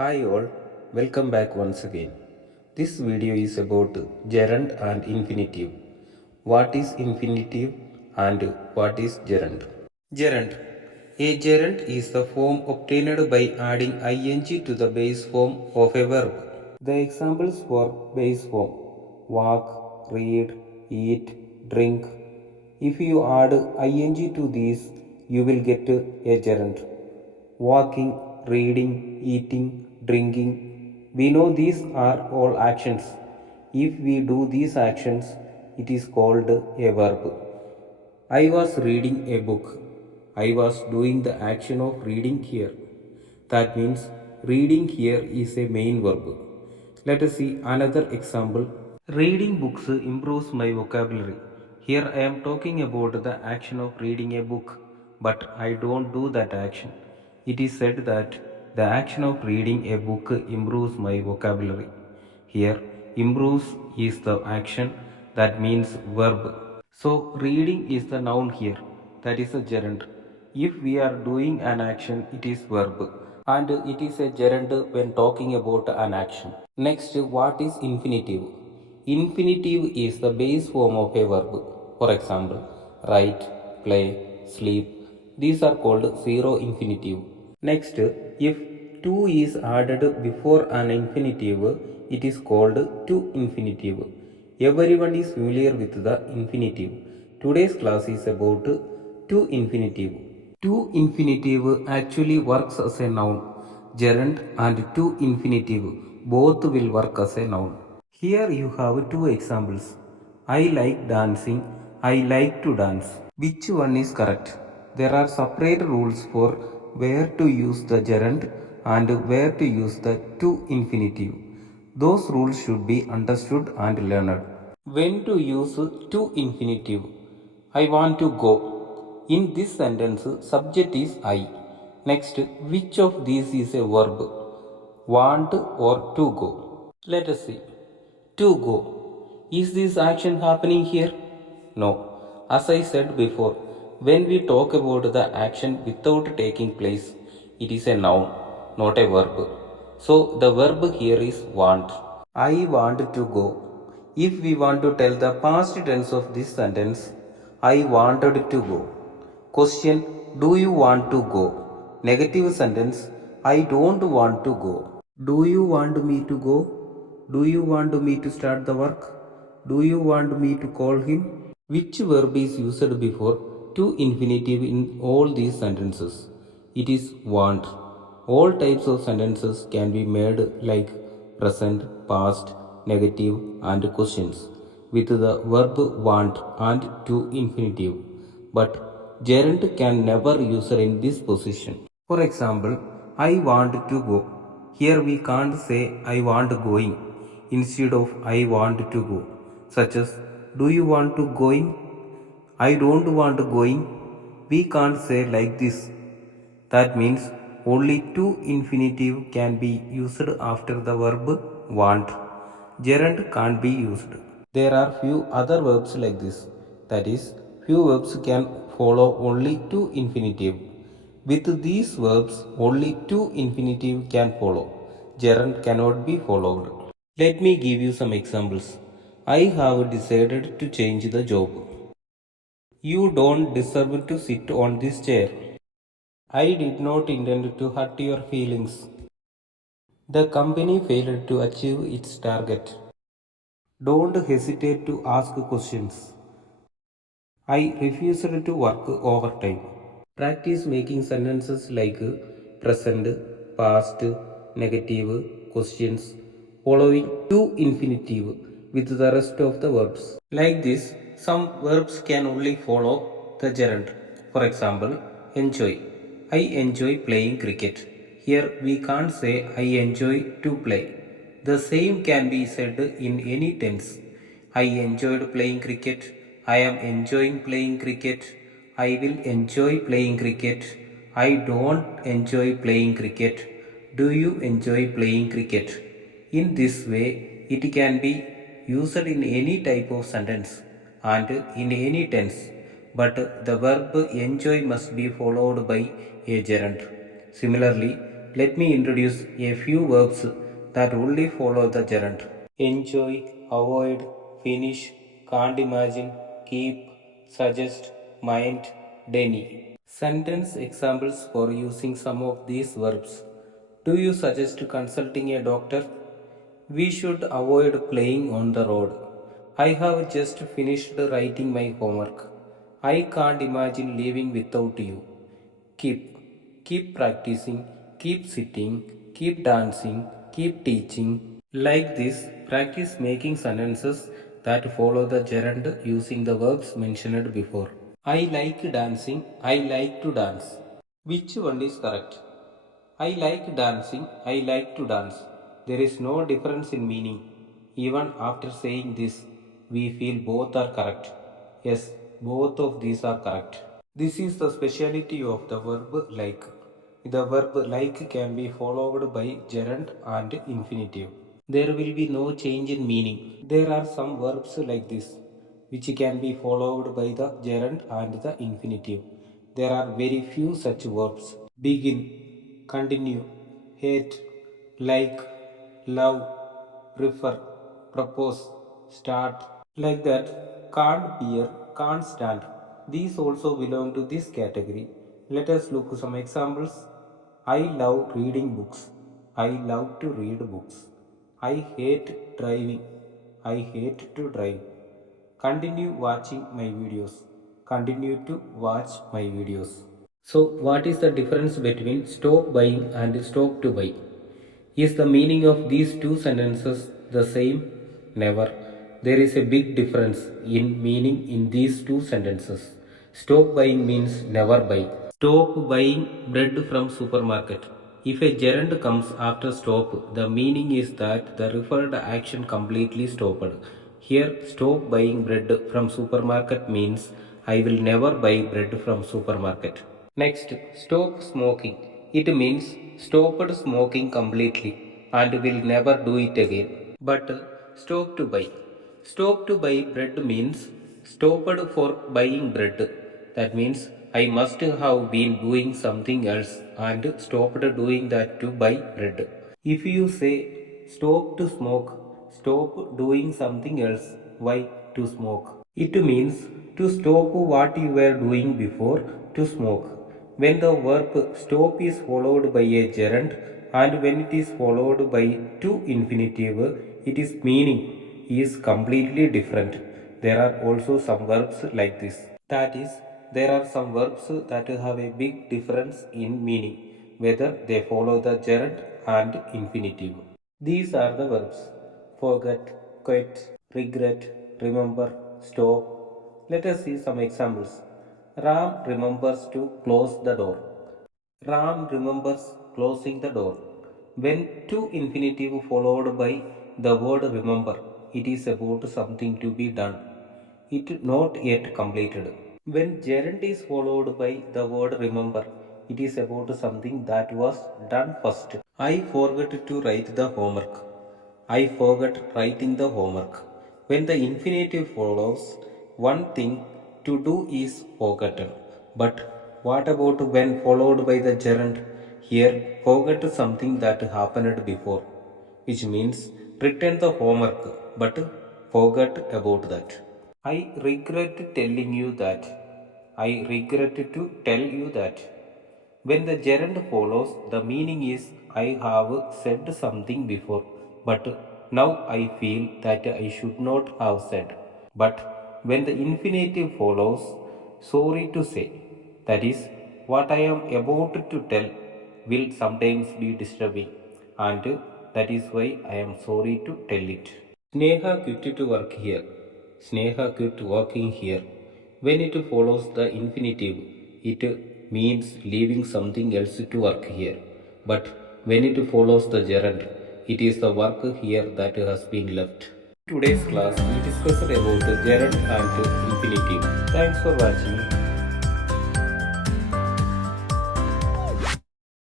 Hi all, welcome back once again. This video is about gerund and infinitive. What is infinitive and what is gerund? Gerund. A gerund is the form obtained by adding ing to the base form of a verb. The examples for base form: walk, read, eat, drink. If you add ing to these, you will get a gerund. Walking, reading, eating, drinking. We know these are all actions. If we do these actions, it is called a verb. I was reading a book. I was doing the action of reading here. That means reading here is a main verb. Let us see another example. Reading books improves my vocabulary. Here I am talking about the action of reading a book, but I don't do that action. It is said that the action of reading a book improves my vocabulary. Here, improves is the action, that means verb. So, reading is the noun here, that is a gerund. If we are doing an action, it is verb, and it is a gerund when talking about an action. Next, what is infinitive? Infinitive is the base form of a verb. For example, write, play, sleep. These are called zero infinitive. Next, if to is added before an infinitive, it is called to infinitive. Everyone is familiar with the infinitive. Today's class is about to infinitive. To infinitive actually works as a noun. Gerund and to infinitive both will work as a noun. Here you have two examples. I like dancing. I like to dance. Which one is correct? There are separate rules for where to use the gerund and where to use the to infinitive. Those rules should be understood and learned. When to use to infinitive? I want to go. In this sentence, subject is I. Next, which of these is a verb? Want or to go? Let us see. To go. Is this action happening here? No. As I said before, when we talk about the action without taking place, it is a noun, not a verb. So the verb here is want. I want to go. If we want to tell the past tense of this sentence, I wanted to go. Question: do you want to go? Negative sentence: I don't want to go. Do you want me to go? Do you want me to start the work? Do you want me to call him? Which verb is used before to infinitive in all these sentences? It is want. All types of sentences can be made like present, past, negative, and questions with the verb want and to infinitive. But gerund can never use in this position. For example, I want to go. Here we can't say I want going instead of I want to go, such as do you want to going? I don't want going. We can't say like this. That means only to infinitive can be used after the verb want. Gerund can't be used. There are few other verbs like this. That is, few verbs can follow only to infinitive. With these verbs, only to infinitive can follow. Gerund cannot be followed. Let me give you some examples. I have decided to change the job. You don't deserve to sit on this chair. I did not intend to hurt your feelings. The company failed to achieve its target. Don't hesitate to ask questions. I refused to work overtime. Practice making sentences like present, past, negative, questions, following to infinitive with the rest of the verbs. Like this, some verbs can only follow the gerund. For example, enjoy. I enjoy playing cricket. Here we can't say I enjoy to play. The same can be said in any tense. I enjoyed playing cricket. I am enjoying playing cricket. I will enjoy playing cricket. I don't enjoy playing cricket. Do you enjoy playing cricket? In this way, it can be used in any type of sentence and in any tense, but the verb enjoy must be followed by a gerund. Similarly, let me introduce a few verbs that only follow the gerund. Enjoy, avoid, finish, can't imagine, keep, suggest, mind, deny. Sentence examples for using some of these verbs. Do you suggest consulting a doctor? We should avoid playing on the road. I have just finished writing my homework. I can't imagine living without you. Keep practicing, keep sitting, keep dancing, keep teaching. Like this, practice making sentences that follow the gerund using the verbs mentioned before. I like dancing, I like to dance. Which one is correct? I like dancing, I like to dance. There is no difference in meaning. Even after saying this, we feel both are correct. Yes, both of these are correct. This is the speciality of the verb like. The verb like can be followed by gerund and infinitive. There will be no change in meaning. There are some verbs like this which can be followed by the gerund and the infinitive. There are very few such verbs. Begin, continue, hate, like, love, prefer, propose, start. Like that, can't bear, can't stand. These also belong to this category. Let us look some examples. I love reading books. I love to read books. I hate driving. I hate to drive. Continue watching my videos. Continue to watch my videos. So, what is the difference between stop buying and stop to buy? Is the meaning of these two sentences the same? Never. There is a big difference in meaning in these two sentences. Stop buying means never buy. Stop buying bread from supermarket. If a gerund comes after stop, the meaning is that the referred action completely stopped. Here, stop buying bread from supermarket means I will never buy bread from supermarket. Next, stop smoking. It means stopped smoking completely and will never do it again. But stop to buy. Stop to buy bread means stopped for buying bread. That means I must have been doing something else and stopped doing that to buy bread. If you say stop to smoke, stop doing something else, why to smoke? It means to stop what you were doing before to smoke. When the verb stop is followed by a gerund and when it is followed by two infinitive, its meaning is completely different. There are also some verbs like this. That is, there are some verbs that have a big difference in meaning, whether they follow the gerund and infinitive. These are the verbs forget, quit, regret, remember, stop. Let us see some examples. Ram remembers to close the door. Ram remembers closing the door. When two infinitive followed by the word remember, it is about something to be done. It not yet completed. When gerund is followed by the word remember, it is about something that was done first. I forgot to write the homework. I forgot writing the homework. When the infinitive follows, one thing to do is forgotten. But what about when followed by the gerund? Here, forget something that happened before, which means return the homework, but forget about that. I regret telling you that. I regret to tell you that. When the gerund follows, the meaning is I have said something before, but now I feel that I should not have said. But when the infinitive follows, sorry to say, that is, what I am about to tell will sometimes be disturbing, and that is why I am sorry to tell it. Sneha quit to work here. Sneha quit working here. When it follows the infinitive, it means leaving something else to work here. But when it follows the gerund, it is the work here that has been left. In today's class, we discussed about gerund and infinitive. Thanks for watching.